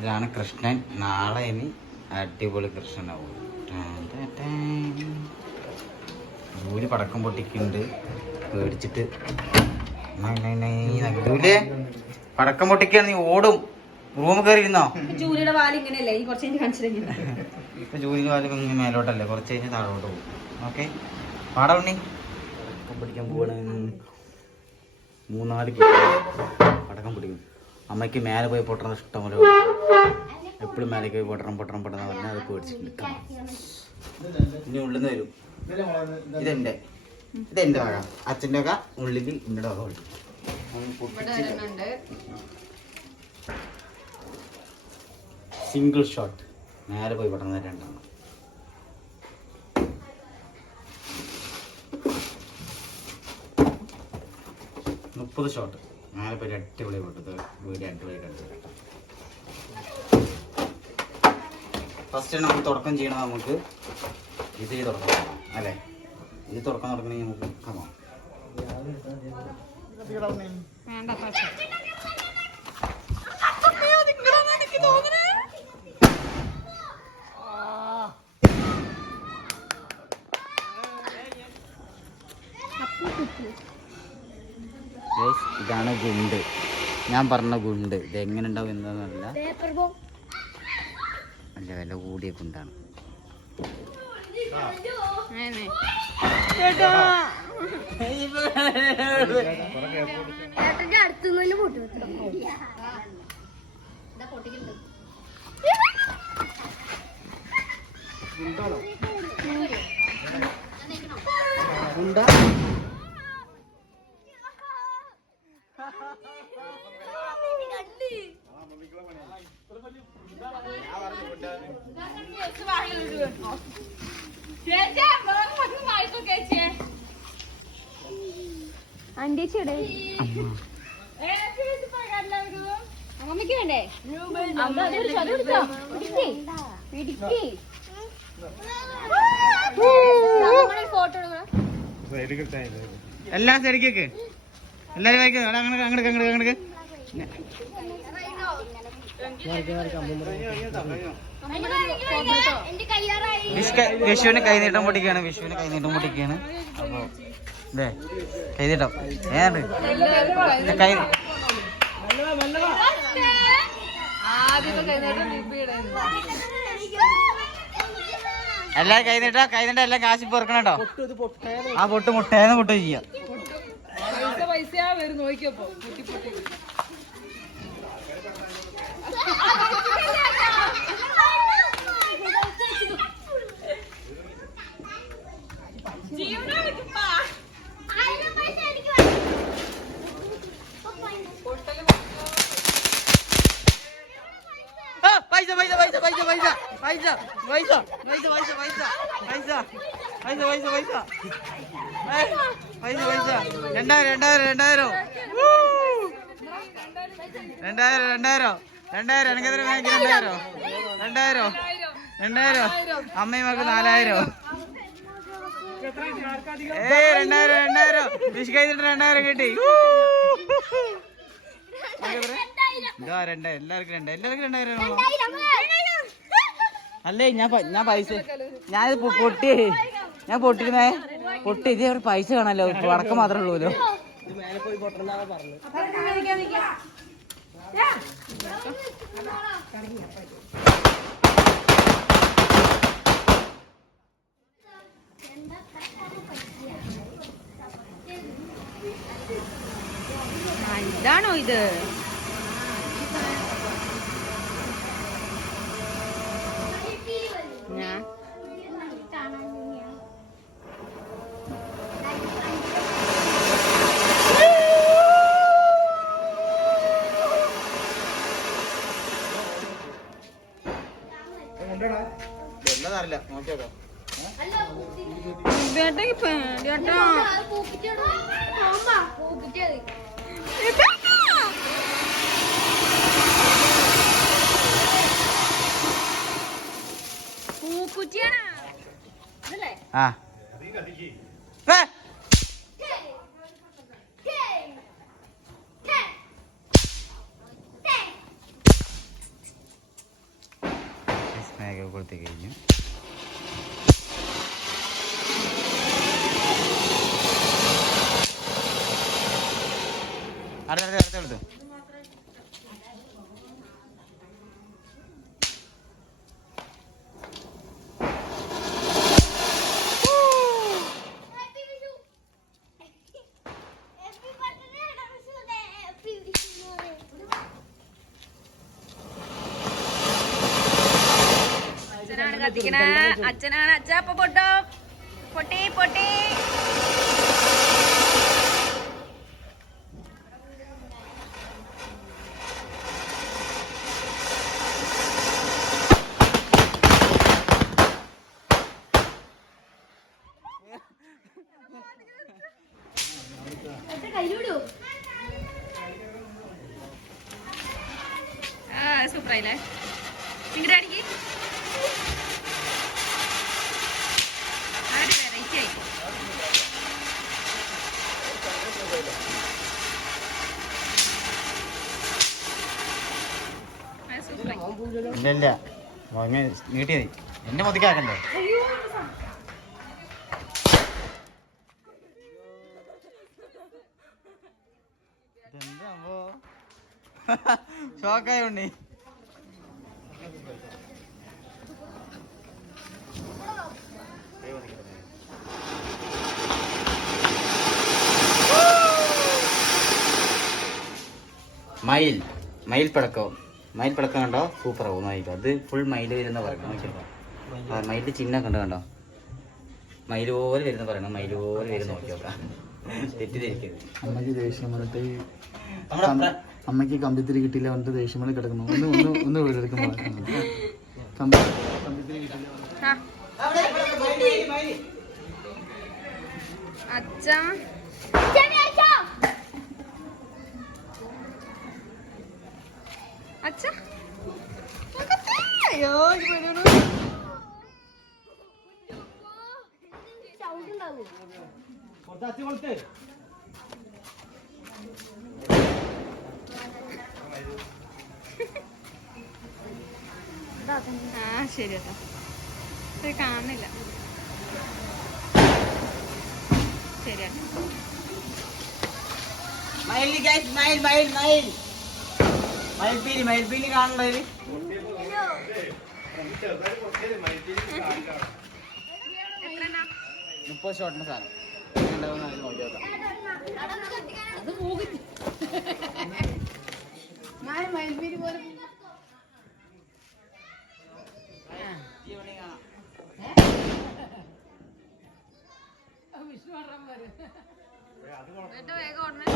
ഇതാണ് കൃഷ്ണൻ. നാളെ ഇനി അടിപൊളി കൃഷ്ണനാവും. ജൂലി പടക്കം പൊട്ടിക്കുന്നുണ്ട്. പേടിച്ചിട്ട്. എന്നൊക്കെ. പടക്കം പൊട്ടിക്കാണ് നീ ഓടും. റൂം കയറി ഇരുന്നോ? ജൂലിയുടെ വാൽ ഇങ്ങനെയല്ലേ? ഈ കുറച്ച് ഇപ്പൊ ജൂലി കാലം ഇങ്ങനെ മേലോട്ടല്ലേ? കുറച്ച് കഴിഞ്ഞ് താഴോട്ട് പോകും. ഓക്കെ. പാടാ ഉണ്ണി. പടക്കം പിടിക്കാൻ പോവാണ്. മൂന്നാൽ പടക്കം പിടിക്കും അമ്മയ്ക്ക് മേലെ പോയി പൊട്ടണം ഇഷ്ടം പോലെ എപ്പോഴും മേലേക്ക് പോയി പൊട്ടണം പൊട്ടണം പൊട്ടണം പറഞ്ഞാൽ അത് പേടിച്ചിട്ടുണ്ട് ഇനി ഉള്ളിൽ നിന്ന് വരും. ഇതെന്റെ ഇതെന്റെ വക. അച്ഛന്റെ വക ഉള്ളിൽ ഇന്റെ വക സിംഗിൾ ഷോട്ട് നേരെ പോയി പെട്ടെന്ന് രണ്ടെണ്ണം. മുപ്പത് ഷോട്ട് നാലുപേര് അടിപൊളി കൊടുത്തത് വീട് അടിപൊളിയായിട്ട് എടുത്തത് ഫസ്റ്റ് നമ്മൾ തുടക്കം ചെയ്യണത് നമുക്ക്. ഇത് തുടക്കം അല്ലേ? ഇത് തുടക്കം തുടങ്ങണമെങ്കിൽ നമുക്ക് കമാ വേണ്ട ഞാൻ പറഞ്ഞ ഗുണ്ട്. ഇത് എങ്ങനെ ഉണ്ടാവും എന്താണെന്നല്ല നല്ല വില കൂടിയ ഗുണ്ടാണ്. അടുത്തുനിന്ന് അന്റെ ചേടെ വേണ്ടേ? ഫോട്ടോ എല്ലാ ശരിക്കൊക്കെ. എല്ലാവരും വായിക്കും. അവിടെ അങ്ങനെ അങ്ങോട്ട് അങ്ങോട്ട് അങ്ങോട്ട് വിഷുവിന് കൈ നീട്ടം പൊട്ടിക്കാണ് വിഷുവിന് കൈ നീട്ടം പൊട്ടിക്കാണ് അപ്പോ അല്ലേ കൈ നീട്ടം. ഏതാണ്ട് കൈ എല്ലാരും കൈ നീട്ടാ. കൈ നീട്ടാ എല്ലാം കാശി പെറുക്കണം കേട്ടോ. ആ പൊട്ട് മുട്ടേന്ന് പൊട്ട് ചെയ്യാം. ആ, പൈസ പൈസ പൈസ പൈസ പൈസ പൈസ പൈസ പൈസ പൈസ പൈസ പൈസ പൈസ പൈസ പൈസ ഏ, പൈസ പൈസ രണ്ടായിരം രണ്ടായിരം രണ്ടായിരം. രണ്ടായിരം രണ്ടായിരം. രണ്ടായിരം. എനിക്ക് എത്ര ബാങ്ക് രണ്ടായിരം? രണ്ടായിരം. രണ്ടായിരം. അമ്മയും മക്കൾ നാലായിരം. ഏ രണ്ടായിരം രണ്ടായിരം. വിഷ് കഴിഞ്ഞിട്ട് രണ്ടായിരം കിട്ടി. എന്താ രണ്ടായിരം. എല്ലാവർക്കും രണ്ടായിരം. എല്ലാവർക്കും രണ്ടായിരം? അല്ലേ ഞാൻ ഞാൻ പൈസ ഞാനിത് പൊട്ടി ഞാൻ പൊട്ടിരുന്നേ പൊട്ടി ഇത് ഒരു പൈസ കാണല്ലോ. വടക്കം മാത്രമേ ഉള്ളൂല്ലോ. ഇതാണോ ഇത്? ചേട്ടക്ക് പേടി കേട്ടോ ആ. കൊടുത്തു കഴിഞ്ഞു. എടുത്തു അച്ഛനാണ് കത്തിക്കണ. അച്ഛനാണ്. അച്ഛ അപ്പൊ പൊട്ടോ. പൊട്ടി പൊട്ടി. ഇല്ല ഇല്ല എന്നെ മുതിക്കാക്കണ്ടേ ഷോക്കായ മയിൽ മയിൽ പടക്കം. മയിൽ പിളക്കം കണ്ടോ? സൂപ്പർ ആവും. നോക്കിക്കോ അത് ഫുൾ മയിൽ വരുന്ന പറയണം. നോക്കിക്കോ ആ ചിഹ്നം കണ്ടോ? കണ്ടോ? മയിൽ പോലെ വരുന്ന പറയണം. മയിൽ പോലെ വരുന്ന അമ്മയ്ക്ക് തെറ്റിദ്ധരിക്കരുത്. അമ്മയ്ക്ക് ദേഷ്യം വന്നിട്ട് അമ്മയ്ക്ക് കമ്പിത്തിരി കിട്ടില്ല വന്നിട്ട് ദേഷ്യം വന്ന് കിടക്കുന്നു. ഒന്ന് ഒന്ന് ഒന്ന് വീടെടുക്കുമ്പോൾ കമ്പിത്തിരി കിട്ടില്ല അച്ഛ. ഈ വീട് സൗണ്ട് ഉണ്ടാവും ആ ശരി കേട്ടോ ഇത് കാണുന്നില്ല. ശരി മയിൽ മയിൽ മയിൽ മയിൽ മയിൽപ്പീലി മയിൽപ്പീലി കാണണ്ടോ മുപ്പത് ഷോട്ടിന് സാധനം. നോക്കി നോക്കാം എന്നിട്ട് വേഗം ഓടണേ.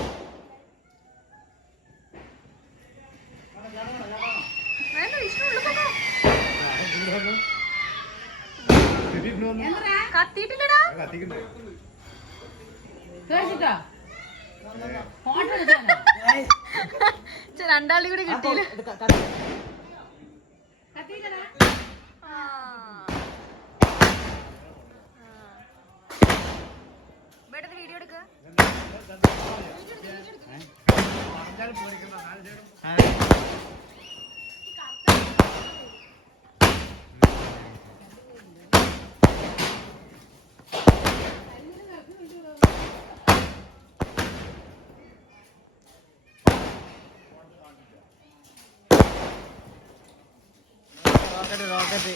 വേണ്ട വിഷ്ണു ഉള്ളു കത്തിയിട്ടില്ലടാ. ചെ, രണ്ടാളും കൂടി കിട്ടിയില്ല. ആ. ഇവിടെ നിന്ന് വീഡിയോ എടുക്കുക റോക്കറ്റ്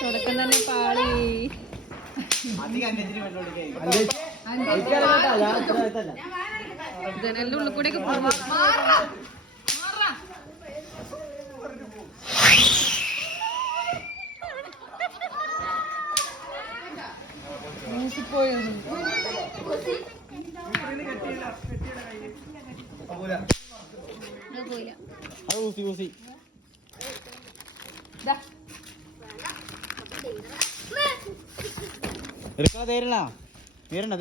തുടക്കം തന്നെ പാളി. ജനലിന്റെ ഉള്ളിൽ കൂടെയൊക്കെ പോവാ പോയില്ല അത് ഊസി ഊസി എടുക്കാതെ തേരണ തേരണ്ട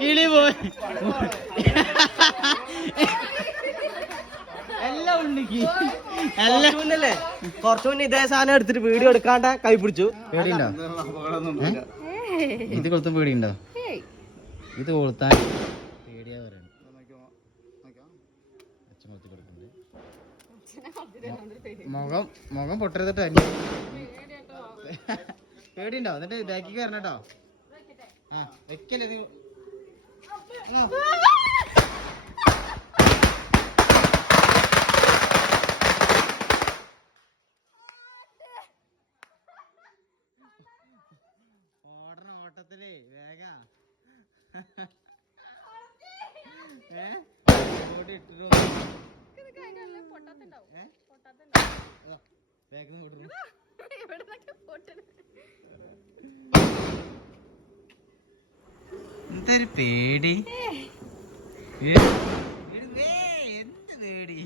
എടുക്കാതെ പോയി എല്ലാം ഉണ്ട് എല്ലാം കുറച്ചു മുന്നേ ഇതേ സാധനം എടുത്തിട്ട് വീഡിയോ എടുക്കാണ്ട കൈ പിടിച്ചു. പേടിയുണ്ടോ? ഇത് കൊളുത്തും പേടിയുണ്ടോ? ഇത് കൊളുത്താൻ പേടിയാ പറയണം. മുഖം മുഖം പൊട്ടരുതിട്ട് പേടിയുണ്ടോ? എന്നിട്ട് ബാക്കിക്ക് വരണം കേട്ടോ. ആ വെക്കല്ലേ. ഓടണ ഓട്ടത്തിലേ വേഗ. വേഗം ഓടുന്നു എന്തൊരു പേടി? എന്ത് പേടി?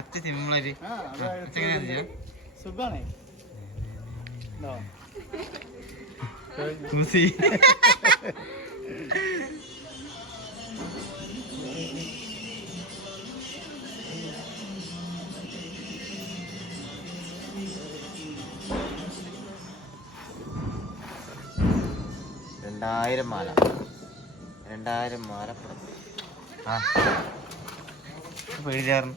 അച്ഛ സുഖാണേ. കുസി രണ്ടായിരം മാല. രണ്ടായിരം മാല ആ. പേടിച്ചായിരുന്നു.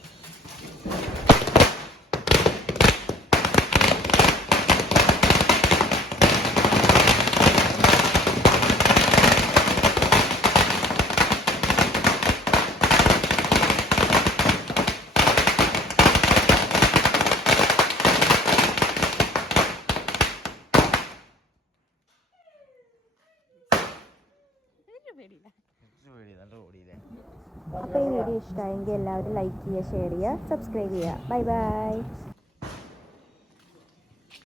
ഇഷ്ടമായെങ്കിൽ എല്ലാവരും ലൈക്ക് ചെയ്യുക ഷെയർ ചെയ്യുക സബ്സ്ക്രൈബ് ചെയ്യുക. Bye bye